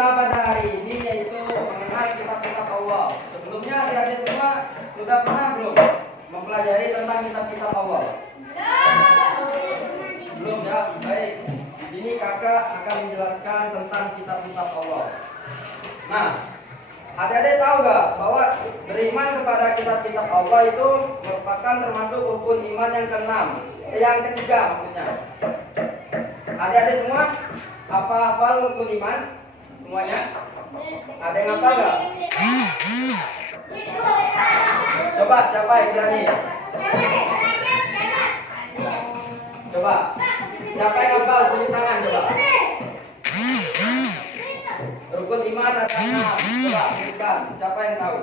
kita pada hari ini yaitu mengenal kitab-kitab Allah. Sebelumnya adik-adik semua sudah pernah belum mempelajari tentang kitab-kitab Allah? Belum ya? Baik. Di sini kakak akan menjelaskan tentang kitab-kitab Allah. Nah, adik-adik tahu gak bahwa beriman kepada kitab-kitab Allah itu merupakan termasuk rukun iman yang keenam, yang ketiga maksudnya. Adik-adik semua apa hafal rukun iman semuanya? Ada yang hafal gak? Coba siapa yang berani? Coba siapa yang hafal, tunjuk tangan coba. Rukun iman ada 6. Coba tunjukkan siapa yang tahu.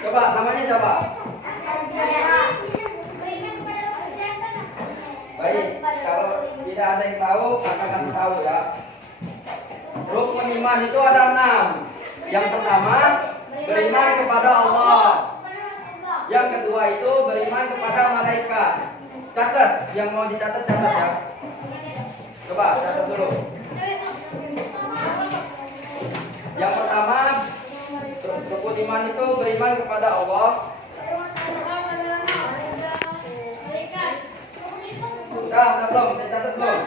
Coba namanya siapa? Baik, kalau tidak ada yang tahu, kakak kasih tahu ya. Rukun iman itu ada 6. Yang pertama, beriman kepada Allah. Yang kedua itu beriman kepada malaikat. Catat, yang mau dicatat catat ya. Coba catat dulu. Yang pertama, rukun iman itu beriman kepada Allah. Udah belum? Catat belum?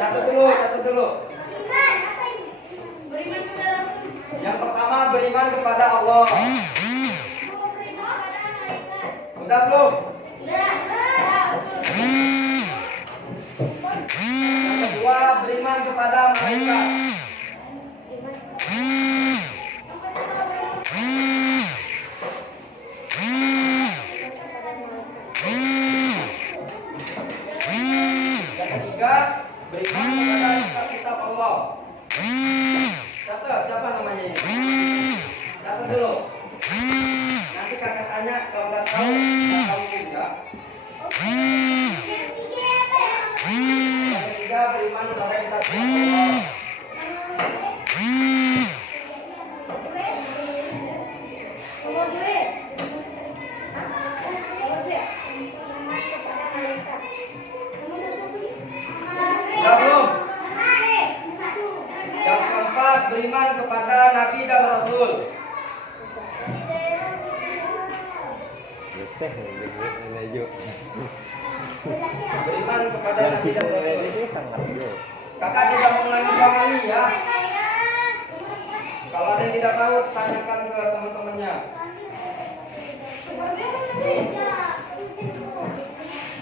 Catat dulu. Yang pertama beriman kepada Allah. Udah belum? Yang kedua beriman kepada malaikat. Yang ketiga beriman kepada kitab Allah. Catat siapa namanya ini? Catat dulu. Nanti kakak tanya kalau nggak tahu juga. Yang ketiga beriman kepada kitab Allah. Belum. Yang keempat beriman kepada Nabi dan Rasul. Beriman kepada Nabi dan Rasul. Kakak tidak mengulangi ya. Kalau ada yang tidak tahu, tanyakan ke teman-temannya.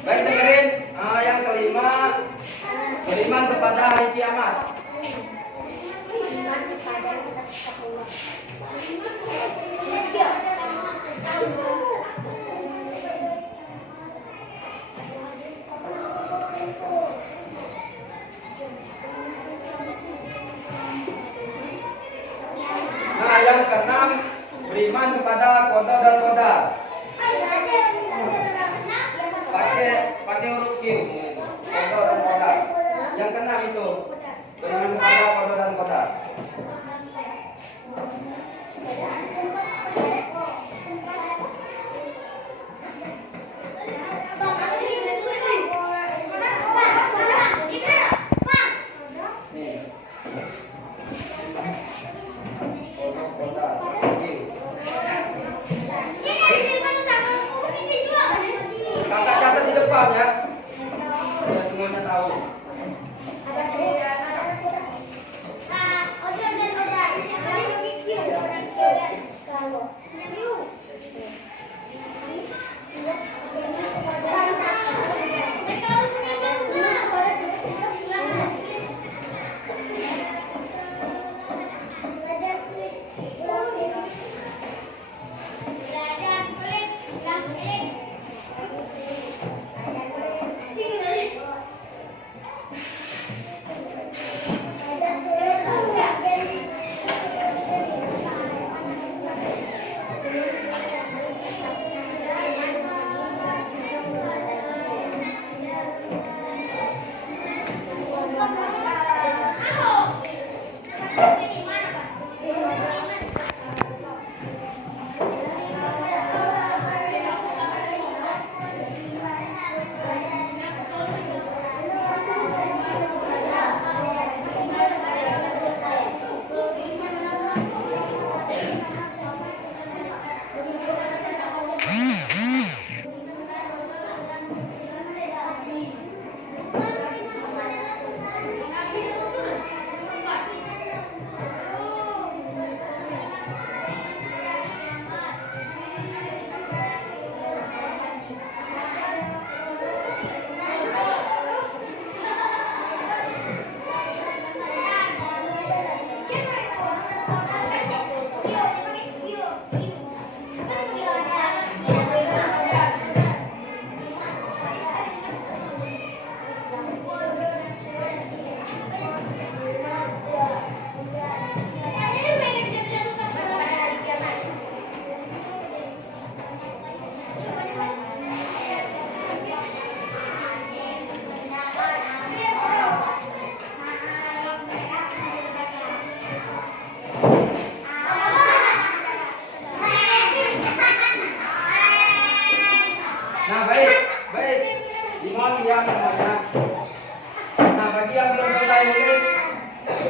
Baik, dengerin. Yang kelima, beriman kepada hari kiamat. Nah, yang keenam, beriman kepada qada dan qadar. Pakai huruf Q itu. Qada dan qadar. Yang keenam itu beriman kepada qada dan qadar.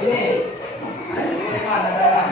sini. Ini mana adalah?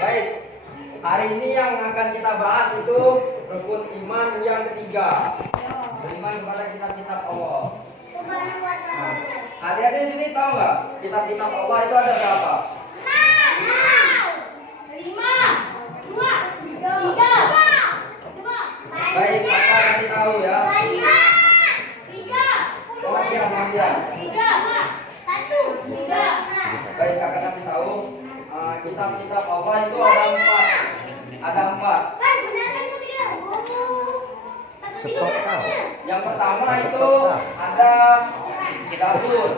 Baik, hari ini yang akan kita bahas itu rukun iman yang ketiga, beriman kepada kitab-kitab Allah. Nah, adik-adik sini tahu nggak kitab-kitab Allah itu ada berapa? 5, 2, 3. Baik, kakak kasih tahu ya. 3. Matian. 1. 3. Baik, kakak kasih tahu. Kitab-kitab Allah itu ada empat. Stop kau. Yang pertama itu ada Zabur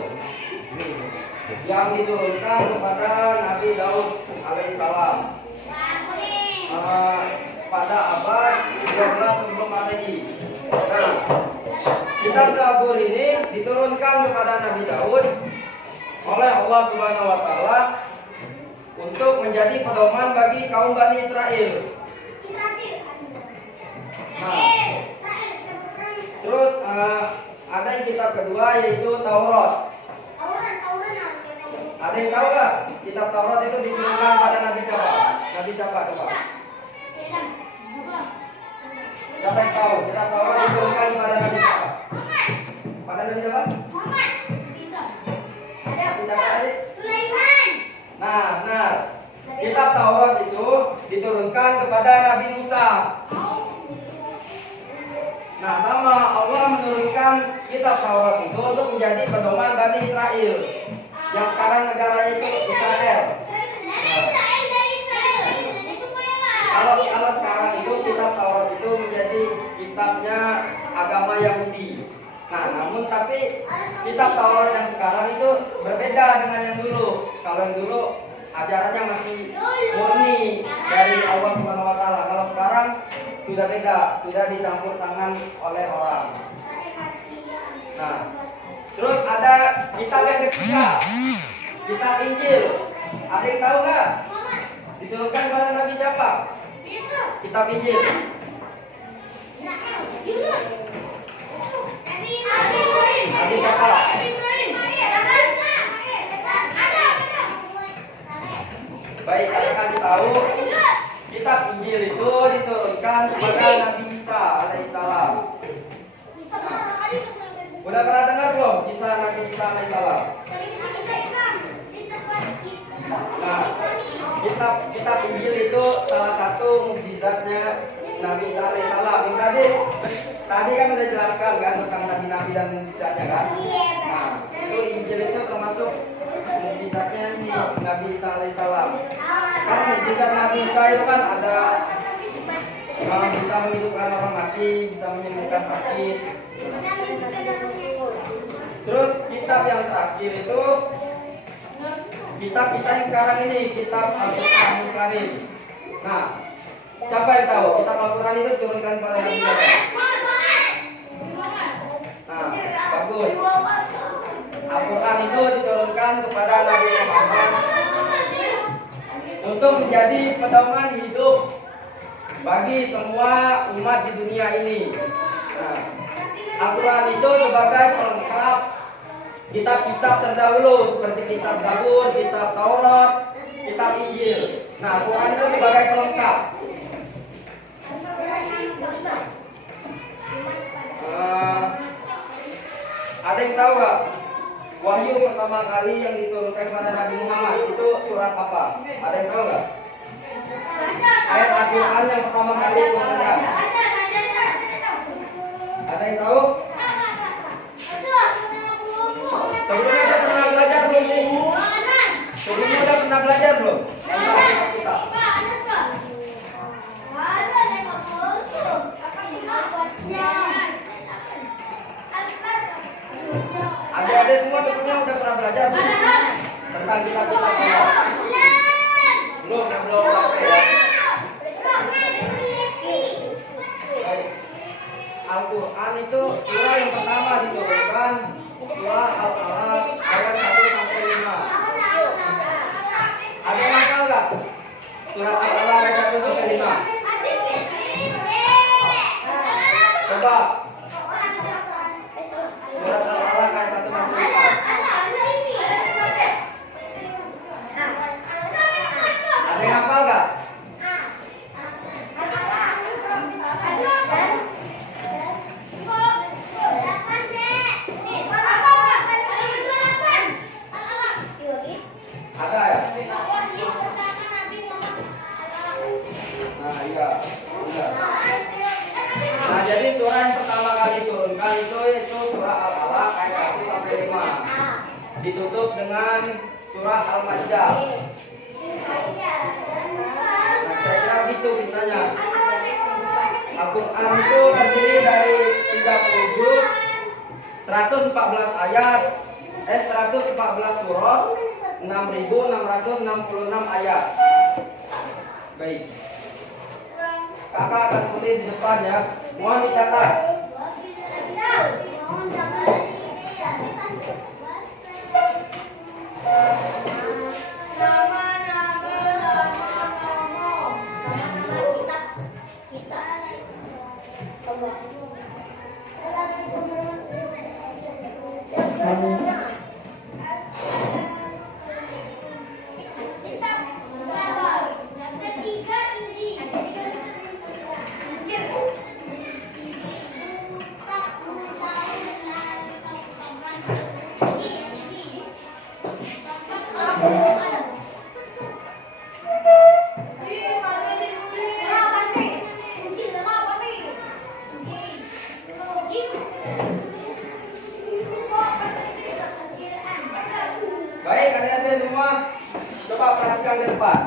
yang diturunkan kepada Nabi Daud alaihissalam pada abad 13 sebelum Masehi. Nah, kitab Zabur ini diturunkan kepada Nabi Daud oleh Allah Subhanahu wa taala untuk menjadi pedoman bagi kaum Bani Israel. Nah, terus ada yang kitab kedua yaitu Taurat. Ada yang tahu nggak kitab Taurat itu diturunkan pada Nabi siapa? Nabi siapa coba? Siapa yang tahu? Kitab Taurat diturunkan pada Nabi siapa? Pada Nabi siapa? Nabi siapa tadi? Nah, benar. Kitab Taurat itu diturunkan kepada Nabi Musa. Nah, sama Allah menurunkan kitab Taurat itu untuk menjadi pedoman Bani Israel. Yang sekarang negaranya itu Israel. Kalau sekarang itu kitab Taurat itu menjadi kitabnya agama Yahudi. Nah, namun tapi kitab Taurat yang sekarang itu berbeda dengan yang dulu. Kalau yang dulu ajarannya masih murni dari Allah Subhanahu wa taala. Kalau sekarang sudah beda, sudah dicampur tangan oleh orang. Nah, terus ada kitab yang ketiga, kitab Injil. Ada yang tahu nggak? Diturunkan kepada Nabi siapa? Kitab Injil. Nabi siapa? Baik, saya kasih tahu. Kitab Injil itu diturunkan kepada Nabi Isa alaihissalam. Udah pernah dengar belum kisah Nabi Isa alaihissalam? Nah, kitab Injil itu salah satu mukjizatnya Nabi Isa alaihissalam. Tadi kan udah jelaskan kan tentang nabi-nabi dan mukjizatnya kan? Nah, itu Injil itu termasuk mukjizatnya ini Nabi Isa alaihissalam. Kan mukjizat Nabi Isa itu kan ada bisa menghidupkan orang mati, bisa menyembuhkan sakit. Terus kitab yang terakhir itu kitab kita yang sekarang ini, kitab Al-Qur'anul Karim. Nah, siapa yang tahu kitab Al-Qur'an itu diturunkan pada Nabi siapa? Nah, bagus. Al-Qur'an itu diturunkan kepada Nabi Muhammad untuk menjadi pedoman hidup bagi semua umat di dunia ini. Nah, Al-Quran itu sebagai pelengkap kitab-kitab terdahulu seperti kitab Zabur, kitab Taurat, kitab Injil. Nah, Al-Quran itu sebagai pelengkap. Ada yang tahu nggak? Wahyu pertama kali yang diturunkan kepada Nabi Muhammad itu surat apa? Ada yang tahu nggak? Ayat Al-Quran yang pertama kali diturunkan. Ada yang tahu? Sebelumnya udah pernah belajar belum sih? Sebelumnya udah pernah belajar belum? Tentang kitab. Adik-adik semua sebelumnya udah pernah belajar belum? Tentang kitab-kitab Allah? Belum sampai ya. Baik. Al-Quran itu surah yang pertama diturunkan surah Al-Alaq ayat 1 sampai 5. Ada yang hafal nggak? Surat Al-Alaq ayat 1 sampai 5. Coba. Surat Al-Alaq ayat 1 sampai 5. Ada yang hafal nggak? Ada ya? Nah, iya. Benar. Nah, jadi surah yang pertama kali turunkan itu surah Al-Alaq ayat 1 sampai 5. Ditutup dengan surah Al-Maidah. Nah, kira-kira gitu misalnya. Al-Quran itu terdiri dari 30 juz, 114 ayat, 114 surah, 6.666 ayat. Baik. Kakak akan tulis di depan ya. Mohon dicatat. Baik, adik-adik semua, coba perhatikan ke depan.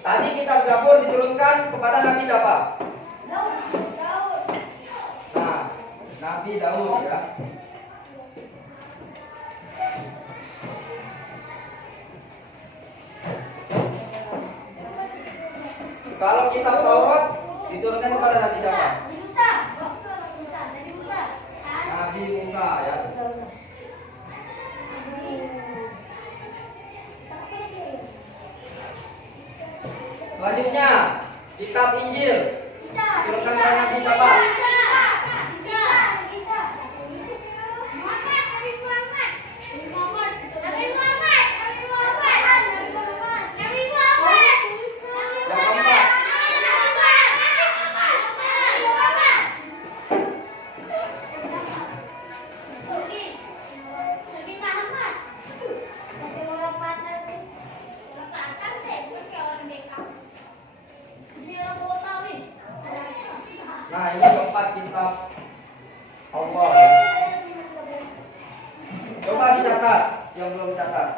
Tadi kitab Zabur diturunkan kepada Nabi siapa? Nah, Nabi Daud ya. Kalau kitab Taurat diturunkan kepada Nabi siapa? Nabi Musa ya. Selanjutnya, kitab Injil diturunkan kepada Nabi siapa? Yang keempat. Nah, ini keempat kitab Allah. Coba dicatat yang belum catat.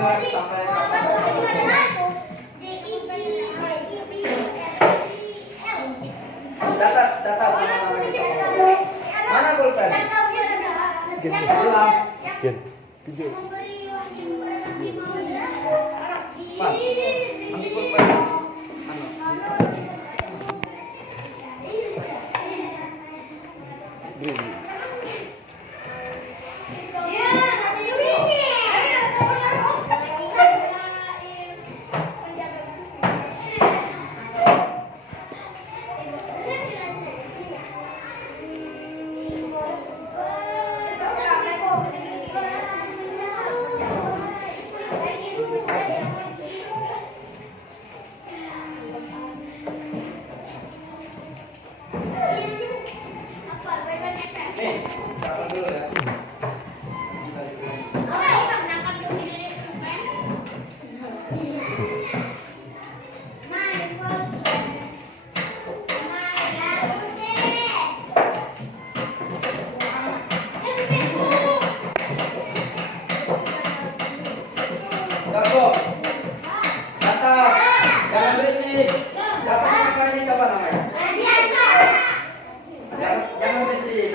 dengar sampai kapan? Data nama kita. Mana pulpen? Hilang. Gen, video. Pak, ambil pulpen. Beli. Nih, catat dulu ya. Jago. Catat. Jangan berisik. Siapa namanya? Siapa namanya? Jangan berisik.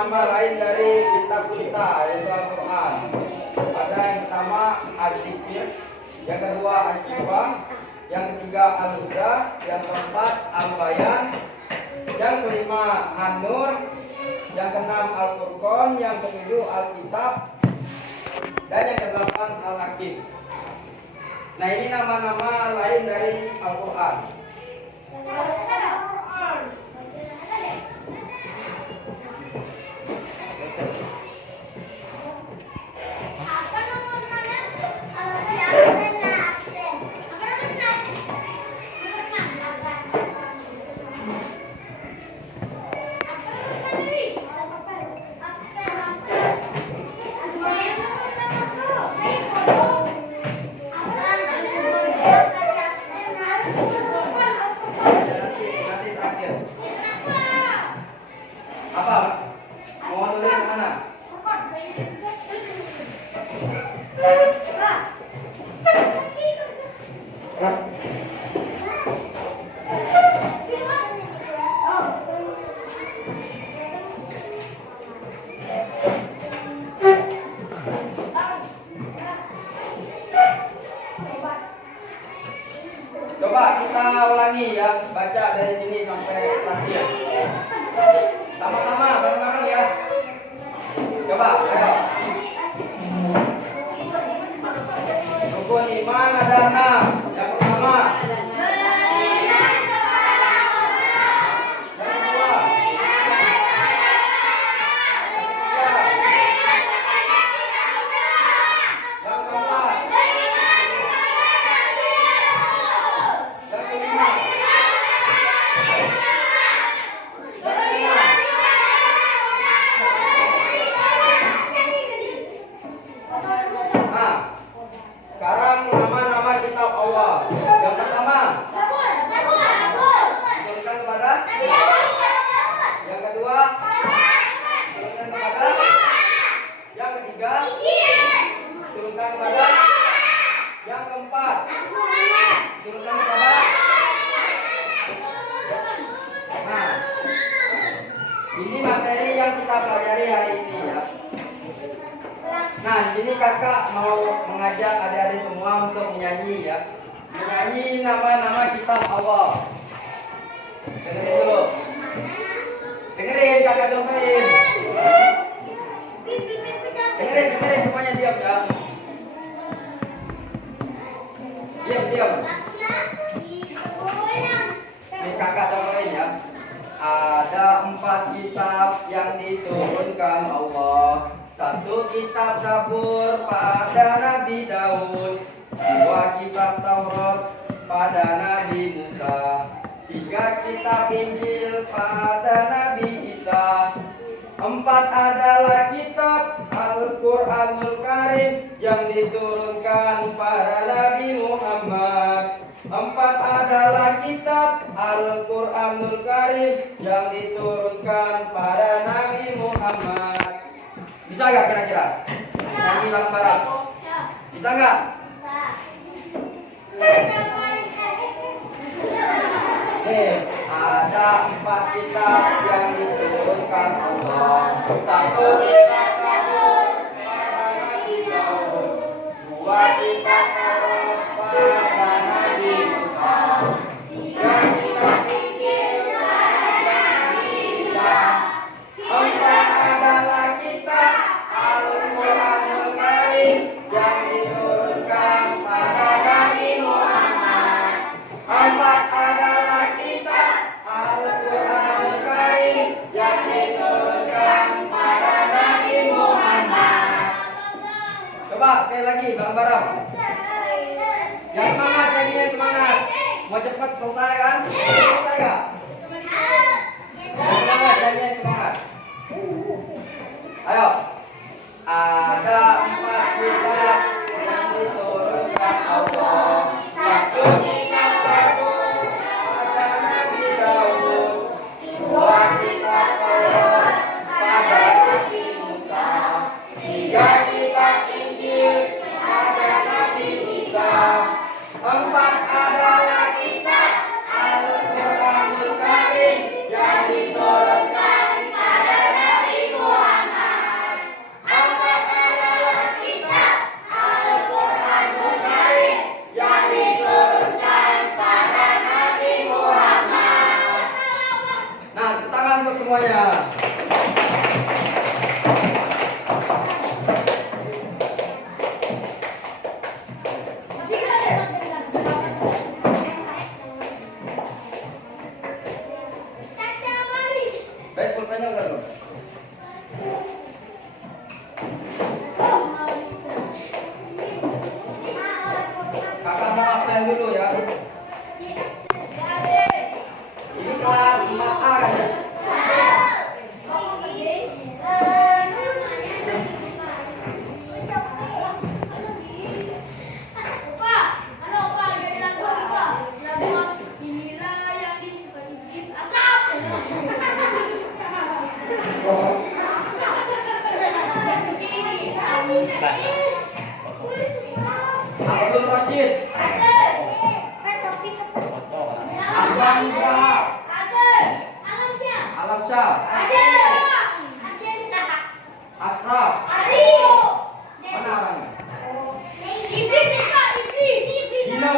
nama lain dari kitab kita, yaitu Al-Quran. Ada yang pertama Al-Dzikir, yang kedua Asy-Syifa, yang ketiga Al-Huda, yang keempat Al-Bayan, yang kelima An-Nur, yang keenam Al-Furqan, yang ketujuh Al-Kitab, dan yang kedelapan Al-Hakim. Nah, ini nama-nama lain dari Al-Quran. Nanti terakhir. Apa? Mau nulis ke mana? Coba kita ulangi ya, baca dari sini sampai terakhir. Sama-sama, bareng-bareng ya. Coba, ayo. Rukun iman ada 6. Yang pertama. Yang kedua. Yang keempat. Yang kelima. Nah, sekarang nama-nama kitab Allah. Yang pertama, turunkan kepada. Yang kedua, turunkan kepada. Yang ketiga, turunkan kepada. Yang keempat, turunkan kepada. Nah, ini materi yang kita pelajari hari ini ya. Nah, di sini kakak mau mengajak adik-adik semua untuk menyanyi ya. Menyanyi nama-nama kitab Allah. Dengerin dulu. Dengerin, kakak dengerin. Dengerin semuanya diam ya. Diam. Ini kakak dengerin ya. Ada 4 kitab yang diturunkan Allah. 1 kitab Zabur pada Nabi Daud, 2 kitab Taurat pada Nabi Musa, 3 kitab Injil pada Nabi Isa, 4 adalah kitab Al-Quranul Karim yang diturunkan pada Nabi Muhammad. 4 adalah kitab Al-Quranul Karim yang diturunkan pada Nabi Muhammad. Bisa nggak kira-kira? Nyanyi bareng-bareng. Bisa nggak? Ada 4 kitab yang diturunkan Allah. 1 kitab Zabur pada Nabi Daud, 2 kitab Taurat pada Nabi Musa, 3 kitab Injil pada Nabi Isa, 4 adalah kitab Al-Quranul Karim yang diturunkan pada Nabi Muhammad. 4 adalah kitab Al-Quranul Karim yang diturunkan pada Nabi Muhammad. Coba sekali lagi bareng-bareng. Yang semangat, nyanyinya semangat. Mau cepat selesai kan? Selesai nggak? Yang semangat, nyanyinya semangat. Ayo. Ada 4 kitab yang diturunkan Allah. 1 kitab Zabur pada Nabi Daud, 2 kitab Taurat pada Nabi Musa, 3 kitab Injil pada Nabi Isa, 4 adalah kitab Al-Quranul Karim yang diturunkan Ridwan Nugraha. Alamsyah. Asraf. Mana orangnya? Dino.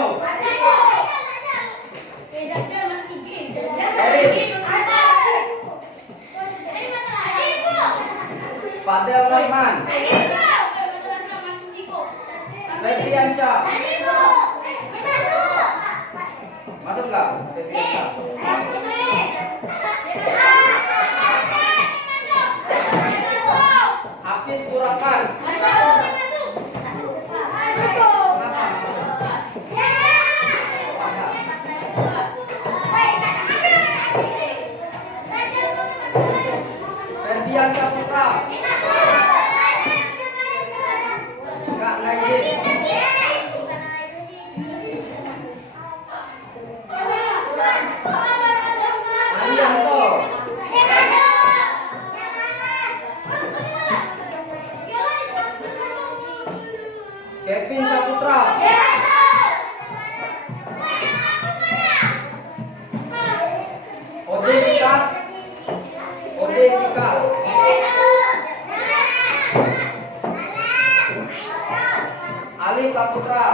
Fadel Rahman. Febriansyah. Masuk nggak? Febriansyah. Hafiz Turahman. Ferdian Saputra. Kak Naidin. Arianto. Kevin Saputra. Ode Tika. Ode Tika. Ali Saputra.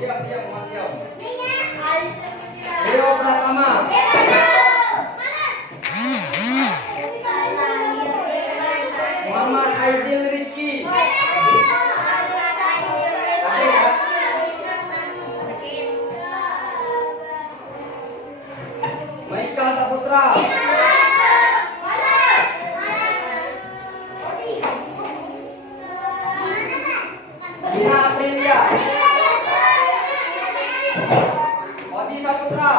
Diam, mohon diam. Rio Pratama. Muhammad Aidil Rizki. Michael Saputra. Dina Aprilia. Odi Saputra.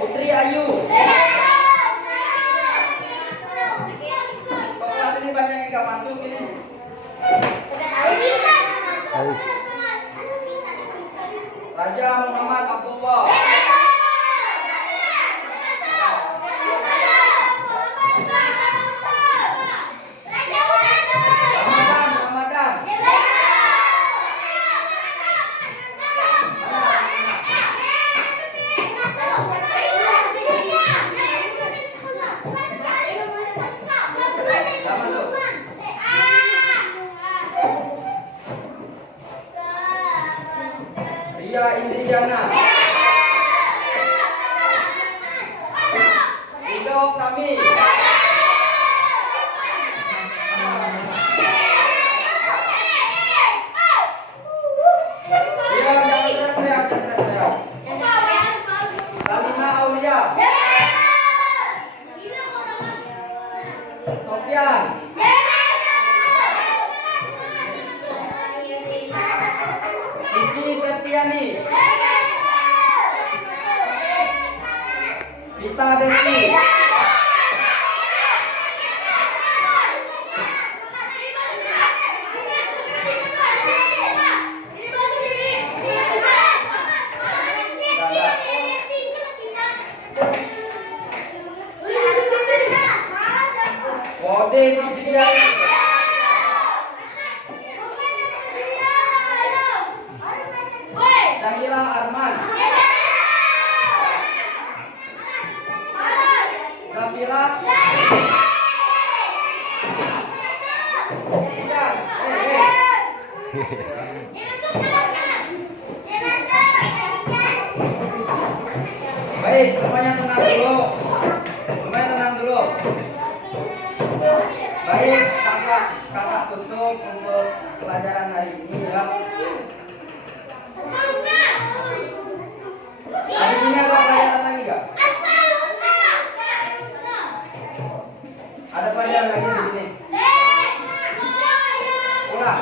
Putri Ayu. Kok kelas ini banyak yang nggak masuk ini? Raja Muhammad Abdullah. Ramadan. Ria Indriana. Ido kami. Diam, jangan teriak. Salina Aulia. Sofian. Siti Septiani. Vita Desti. Wode Fidriani. Jamila Arman. Zafira. Diam. Baik, semuanya tenang dulu. Baik, kakak tutup untuk pelajaran hari ini ya. Di sini ada pelajaran lagi nggak? Ada pelajaran lagi di sini. Ulang.